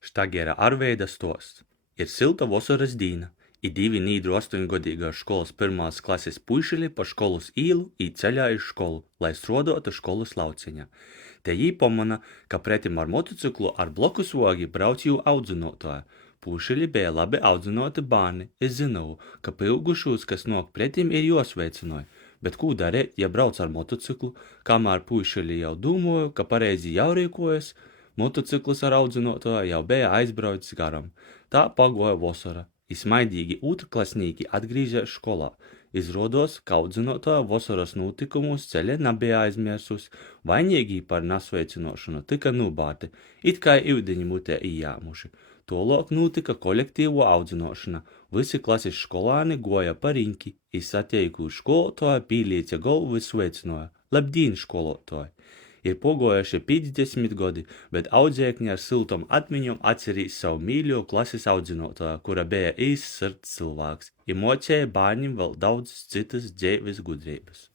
Štagiera Arveida stosts. Ir silta vosaras dīna, I divi nīdru 8-godīgās školas pirmās klases puišeļi pa školas īlu ī ceļā iz školu, lai struodotu školas lauceņā. Te jī pamana, ka pretim ar motociklu ar blokus vogi brauc jū audzynuotuoja. Puišeļi beja labi audzynuoti bārni, es zinoju, ka pīlgušūs, kas nok pretim, ir juosveicynoj. Bet kū darēt, ja brauc ar motociklu, kamēr puišeļi jau dūmoju, ka pareizi jau rīkojas, motociklis ar audzynuotuoju jau beja aizbraucis garam. Tā pagoja vosara. I smaidīgi otrklasnīki atgrīžās školā. Izrodos, ka audzynuotuoja vosaras nūtikumus ceļa nabija aizmiersus, vainīgi par nasveicinošanu tika nūbārti, it kā iudiņi mutē ījāmuši. Tolok nūtika kolektīvo audzynuošana. Visi klases školāni goja pa riņki, I sateikū školotuoja pīlīce golvu i sveicinoja. Labdīn, školotuoja! Ir pogojuši 50 godi, bet audzēkņi ar siltom atmiņom atcerīs savu mīļo klases audzynuotuoju, kura beja īsts sirds cilvēks, I mocēja bārņim vēl daudz citas dzeivis gudrības.